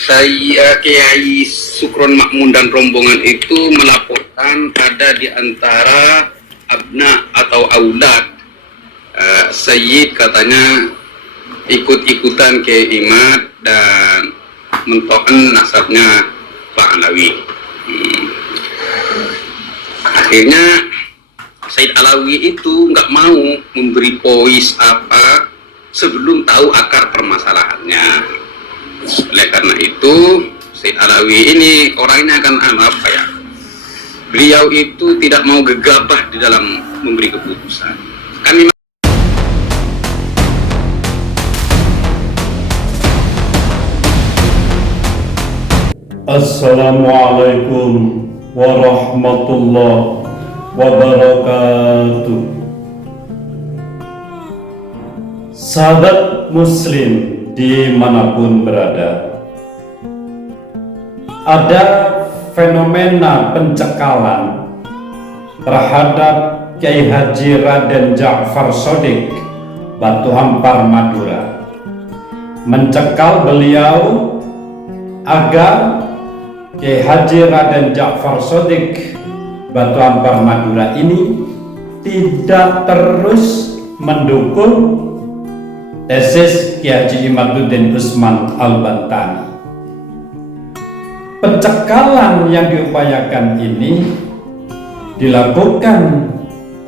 Saya Kiai Sukron Makmun dan rombongan itu melaporkan ada di antara abna atau aulad Sayyid katanya ikut-ikutan ke Imad dan mentokan nasabnya Pak Alawi. Akhirnya Sayyid Alawi itu nggak mau memberi pois apa sebelum tahu akar permasalahannya. Oleh karena itu Sayyid Alawi ini orangnya kan apa ya, beliau itu tidak mau gegabah di dalam memberi keputusan. Kami Assalamualaikum warahmatullahi wabarakatuh. Sahabat muslim dimanapun berada, ada fenomena pencekalan terhadap Kiai Haji Raden Ja'far Shodiq Batu Hampar Madura, mencekal beliau agar Kiai Haji Raden Ja'far Shodiq Batu Hampar Madura ini tidak terus mendukung tesis Kiai Haji Imaduddin Usman Al-Bantani. Pencekalan yang diupayakan ini dilakukan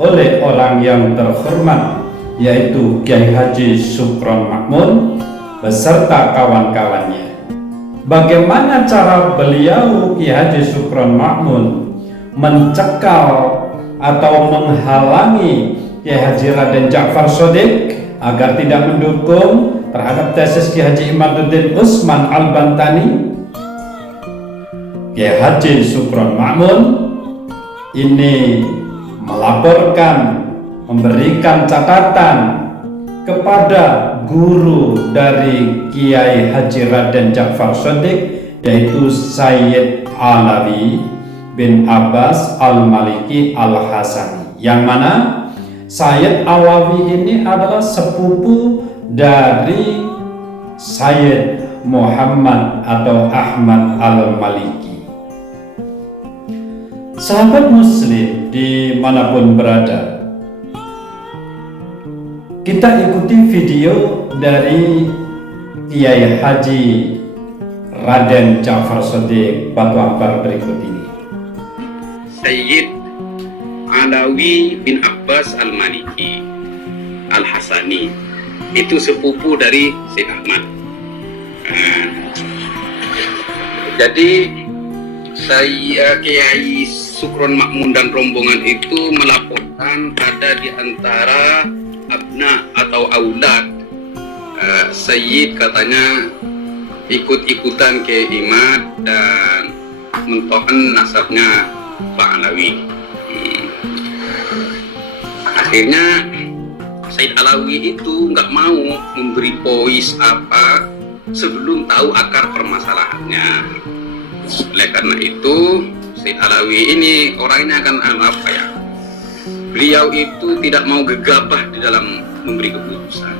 oleh orang yang terhormat, yaitu Kiai Haji Sukron Makmun beserta kawan-kawannya. Bagaimana cara beliau Kiai Haji Sukron Makmun mencekal atau menghalangi Kiai Haji Raden Ja'far Shodiq agar tidak mendukung terhadap tesis Kiai Haji Imaduddin Usman Al-Bantani? Kiai Haji Sukron Makmun ini melaporkan, memberikan catatan kepada guru dari Kiai Haji Raden Ja'far Shodiq, yaitu Sayyid Alawi bin Abbas Al-Maliki Al-Hasani, yang mana Sayyid Alawi ini adalah sepupu dari Sayyid Muhammad atau Ahmad Al-Maliki. Sahabat muslim dimanapun berada, kita ikuti video dari Kiai Haji Raden Ja'far Shodiq Batu Hampar berikut ini. Sayyid Alawi bin Abbas Al-Maliki Al-Hasani itu sepupu dari Syekh Ahmad. Jadi saya Kiai Sukron Makmun dan rombongan itu melaporkan ada di antara abna atau aulad Sayyid katanya ikut-ikutan ke Imad dan mentokan nasabnya Pak Alawi. Akhirnya Sayyid Alawi itu nggak mau memberi pois apa sebelum tahu akar permasalahannya. Oleh karena itu Sayyid Alawi ini orangnya kan apa ya, beliau itu tidak mau gegabah di dalam memberi keputusan.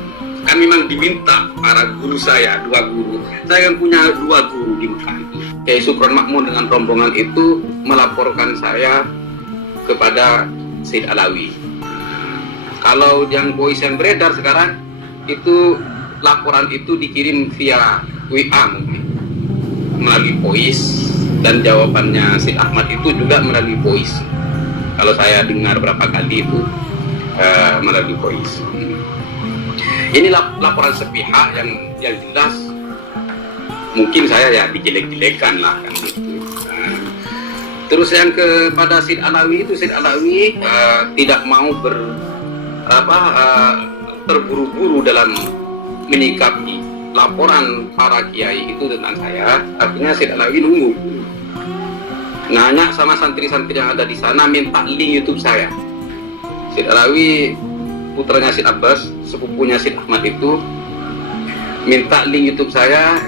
Kan memang diminta para guru saya, dua guru. Saya kan punya dua guru di Mekah itu. Kiai Sukron Makmun dengan rombongan itu melaporkan saya kepada Sayyid Alawi. Kalau yang voice yang beredar sekarang itu laporan itu dikirim via WA mungkin melalui voice, dan jawabannya Syekh Ahmad itu juga melalui voice. Kalau saya dengar berapa kali itu melalui voice. Ini laporan sepihak yang jelas mungkin saya ya dijelek-jelekan lah kan gitu. Terus yang kepada Syekh Alawi itu, Syekh Alawi tidak mau terburu-buru dalam menyikapi laporan para kiai itu tentang saya. Artinya Syekh Alawi nunggu, nanya sama santri-santri yang ada di sana, minta link YouTube saya. Syekh Alawi putranya Syekh Abbas, sepupunya Syekh Ahmad itu minta link YouTube saya,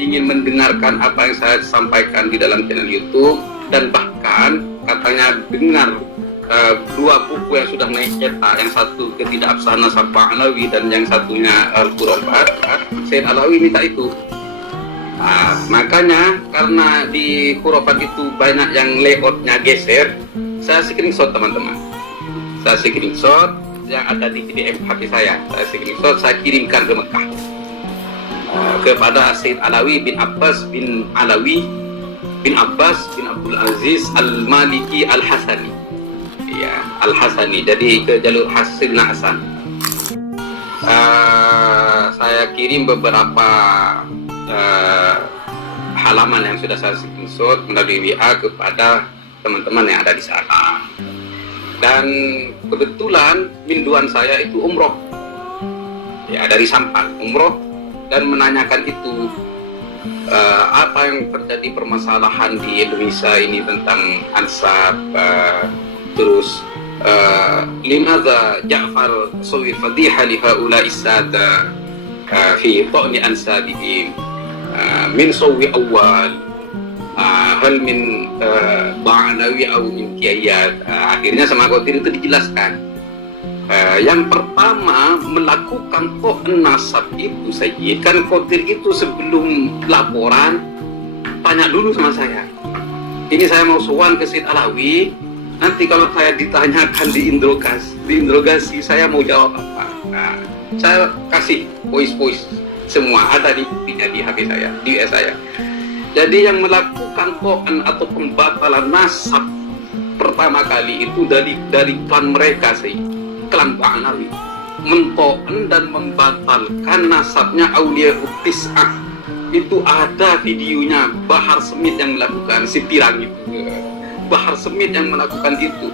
ingin mendengarkan apa yang saya sampaikan di dalam channel YouTube, dan bahkan katanya dengar dua buku yang sudah naik cetak, yang satu Ketidakabsahan Nasab Alawi dan yang satunya Al-Qur'an. Sayyid Alawi minta itu. Makanya karena di khurafat itu banyak yang layoutnya geser, saya screenshot teman-teman. Saya screenshot yang ada di PDF HP saya screenshot, saya kirimkan ke Mekah kepada Sayyid Alawi bin Abbas bin Alawi bin Abbas bin Abdul Aziz Al-Maliki Al-Hasani, ya Al-Hasani, jadi ke jalur Sayyidina Hasan. Saya kirim beberapa halaman yang sudah saya screenshot melalui WA kepada teman-teman yang ada di sana. Dan kebetulan minduan saya itu umroh, ya dari Sampang umroh, dan menanyakan itu apa yang terjadi permasalahan di Indonesia ini tentang ansab, terus limadha Ja'far sawi fadiha li haula'i sada fi ta'ni ansabihim min sawi awal hal min ba'alawi au min kiayat. Akhirnya sama Qadir itu dijelaskan. Yang pertama melakukan nasab itu Sayyid, kan Qadir itu sebelum laporan tanya dulu sama saya, ini saya mau sowan ke Sayyid Alawi, nanti kalau saya ditanyakan diinterogasi saya mau jawab apa. Saya kasih voice semua ada di HP saya, di WA saya. Jadi yang melakukan to'an atau pembatalan nasab pertama kali itu dari klan mereka sih, klan Ba'alawi, mento'an dan membatalkan nasabnya Aulia Tis'ah. Itu ada videonya Bahar Semit yang melakukan, si Pirang itu, Bahar Semit yang melakukan itu.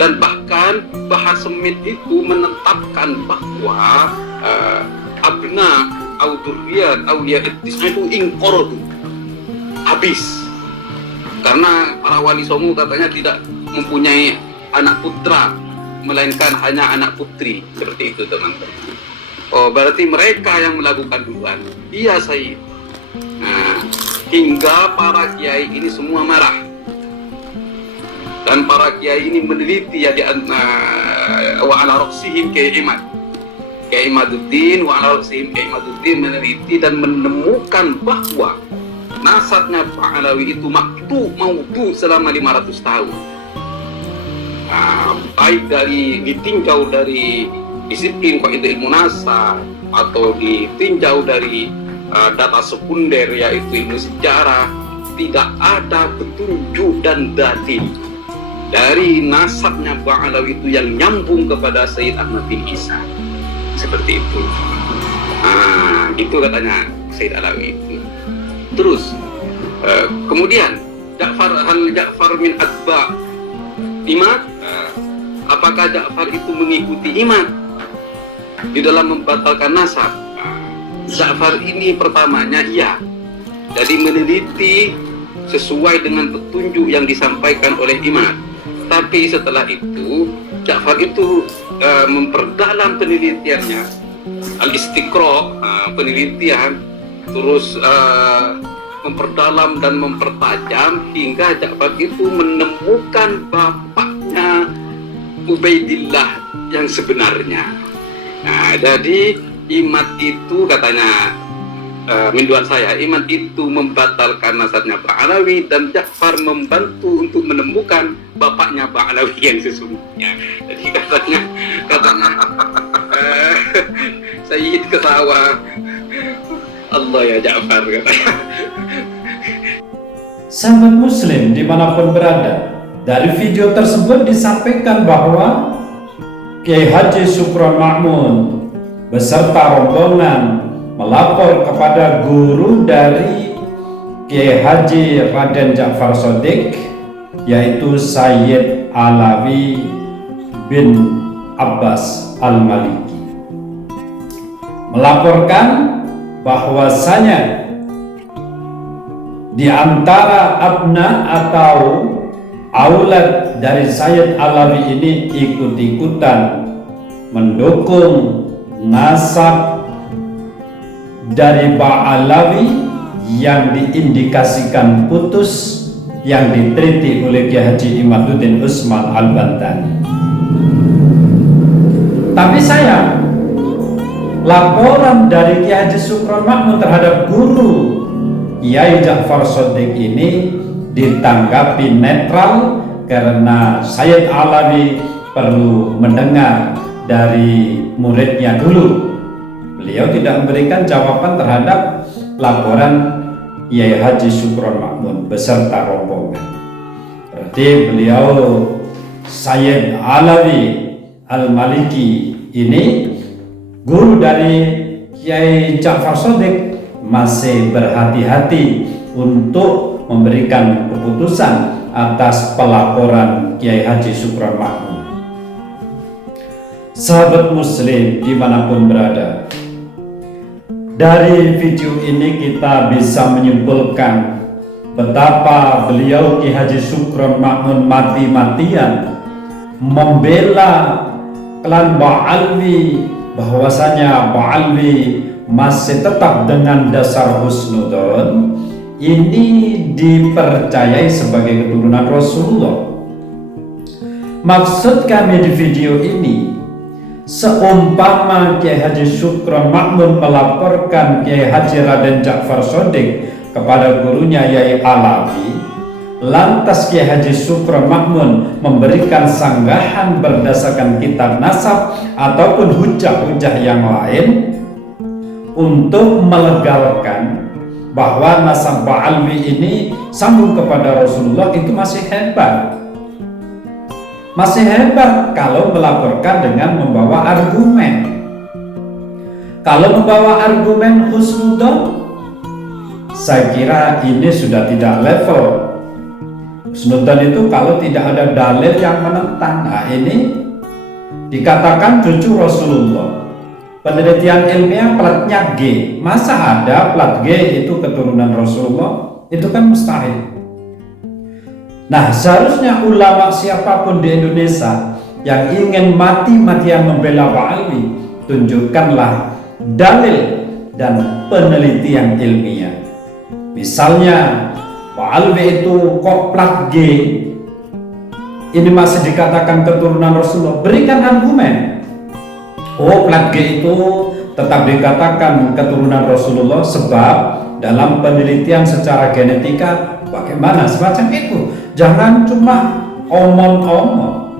Dan bahkan Bahar Semit itu menetapkan bahwa abna Auduriyat Aulia Tis'ah itu ingkor, habis, karena para wali songo katanya tidak mempunyai anak putra melainkan hanya anak putri, seperti itu teman-teman. Oh, berarti mereka yang melakukan duluan. Iya Sayyid. Hingga para kiai ini semua marah, dan para kiai ini meneliti ya di wa ala raksihim Kiai Imaduddin wa ala raksihim Kiai Imaduddin meneliti dan menemukan bahwa nasabnya Ba'alawi itu mautu selama 500 tahun. Baik ditinjau dari disiplin kaidah ilmu nasab atau ditinjau dari data sekunder yaitu ilmu sejarah, tidak ada petunjuk dan dalil dari nasabnya Ba'alawi itu yang nyambung kepada Sayyid Ahmad bin Isa, seperti itu. Itu katanya Sayyid Alawi. Terus kemudian Ja'far min atba Imad, apakah Ja'far itu mengikuti Imad di dalam membatalkan nasab? Ja'far ini pertamanya iya, jadi meneliti sesuai dengan petunjuk yang disampaikan oleh Imad. Tapi setelah itu Ja'far itu memperdalam penelitiannya, al-istiqra, penelitian, terus memperdalam dan mempertajam hingga Ja'far itu menemukan bapaknya Ubaidillah yang sebenarnya. Jadi Imad itu katanya minduan saya, Imad itu membatalkan nasabnya Ba'alawi dan Ja'far membantu untuk menemukan bapaknya Ba'alawi yang sesungguhnya. Jadi katanya Sayyid ketawa, Allah ya Ja'far katanya. Sahabat muslim dimanapun berada, dari video tersebut disampaikan bahwa Kiai Haji Syukron Ma'mun beserta rombongan melapor kepada guru dari Kiai Haji Raden Ja'far Shadiq, yaitu Sayyid Alawi bin Abbas Al-Maliki, melaporkan bahwasanya di antara abna atau aulad dari Sayyid Alawi ini ikut-ikutan mendukung nasab dari Ba'alawi yang diindikasikan putus, yang diteliti oleh Kiai Haji Imaduddin Usman Al-Bantani. Tapi sayang, laporan dari Kiai Haji Syukron Ma'mun terhadap guru Kiai Ja'far Shadiq ini ditanggapi netral karena Sayyid Alawi perlu mendengar dari muridnya dulu. Beliau tidak memberikan jawaban terhadap laporan Kiai Haji Syukron Makmun beserta rombongan. Berarti beliau Sayyid Alawi Al-Maliki ini guru dari Kiai Ja'far Shadiq masih berhati-hati untuk memberikan keputusan atas pelaporan Kiai Haji Syukron Makmun. Sahabat muslim dimanapun berada, dari video ini kita bisa menyimpulkan betapa beliau Kiai Haji Syukron Makmun mati-matian membela klan Ba'alwi, bahwasanya Ba'alwi masih tetap dengan dasar husnudon, ini dipercayai sebagai keturunan Rasulullah. Maksud kami di video ini, seumpama Kiai Haji Syukron Makmun melaporkan Kiai Haji Raden Ja'far Shadiq kepada gurunya Yai Alawi, lantas Kiai Haji Syukron Makmun memberikan sanggahan berdasarkan kitab nasab ataupun hujah-hujah yang lain untuk melegalkan bahwa nasab Ba'alwi ini sambung kepada Rasulullah, itu masih hebat. Masih hebat kalau melaporkan dengan membawa argumen. Kalau membawa argumen husnudon, saya kira ini sudah tidak level. Husnudon itu kalau tidak ada dalil yang menentang. Nah, ini dikatakan cucu Rasulullah. Penelitian ilmiah platnya G. Masa ada plat G itu keturunan Rasulullah? Itu kan mustahil. Nah, seharusnya ulama siapapun di Indonesia yang ingin mati-matian membela Ba'alwi, tunjukkanlah dalil dan penelitian ilmiah. Misalnya Ba'alwi itu kok plat G ini masih dikatakan keturunan Rasulullah, berikan argumen. Oh, plat G itu tetap dikatakan keturunan Rasulullah sebab dalam penelitian secara genetika bagaimana, semacam itu. Jangan cuma omong-omong.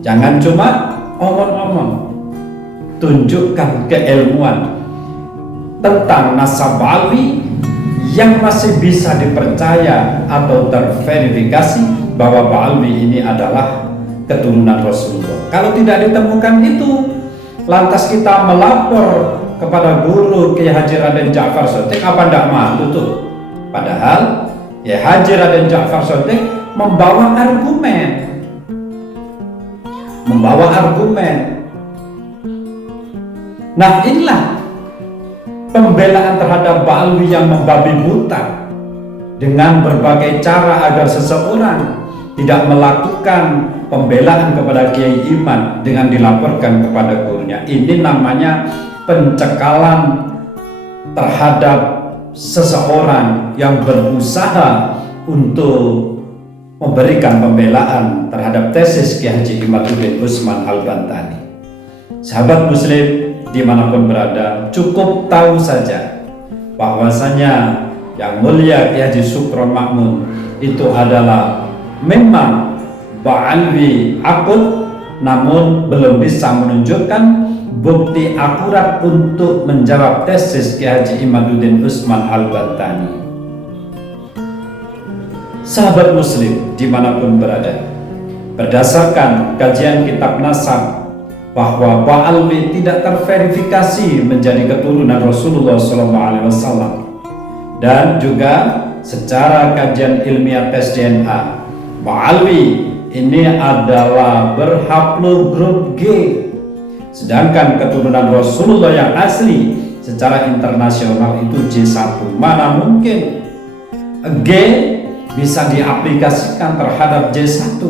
Jangan cuma omong-omong. Tunjukkan keilmuan tentang nasab Ba'alwi yang masih bisa dipercaya atau terverifikasi bahwa Ba'alwi ini adalah keturunan Rasulullah. Kalau tidak ditemukan itu, lantas kita melapor kepada guru Kiai Haji Raden Ja'far Shadiq, apa tidak malu tuh? Padahal Kiai Haji Raden Ja'far Shadiq membawa argumen. Nah, inilah pembelaan terhadap Ba'alwi yang membabi buta dengan berbagai cara agar seseorang tidak melakukan pembelaan kepada Kiai Iman dengan dilaporkan kepada gurunya. Ini namanya pencekalan terhadap seseorang yang berusaha untuk memberikan pembelaan terhadap tesis Kiai Haji Imaduddin Usman Al-Bantani. Sahabat muslim dimanapun berada, cukup tahu saja bahwasanya yang mulia Kiai Haji Syukron Makmun itu adalah memang Ba'alwi akut, namun belum bisa menunjukkan bukti akurat untuk menjawab tesis Kiai Haji Imaduddin Usman Al-Bantani. Sahabat muslim dimanapun berada, berdasarkan kajian kitab nasab bahwa Ba'alwi tidak terverifikasi menjadi keturunan Rasulullah SAW, dan juga secara kajian ilmiah tes DNA, Ba'alwi ini adalah berhaplogrup G, sedangkan keturunan Rasulullah yang asli secara internasional itu J1. Mana mungkin G bisa diaplikasikan terhadap J1?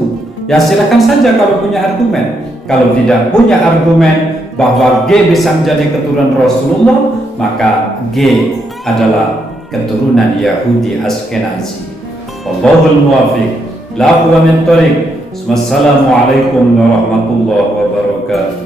Ya silakan saja kalau punya argumen. Kalau tidak punya argumen bahwa G bisa menjadi keturunan Rasulullah, maka G adalah keturunan Yahudi Askenazi. Wallahul muwaffiq. La huwa min tariq. Wassalamualaikum warahmatullahi wabarakatuh.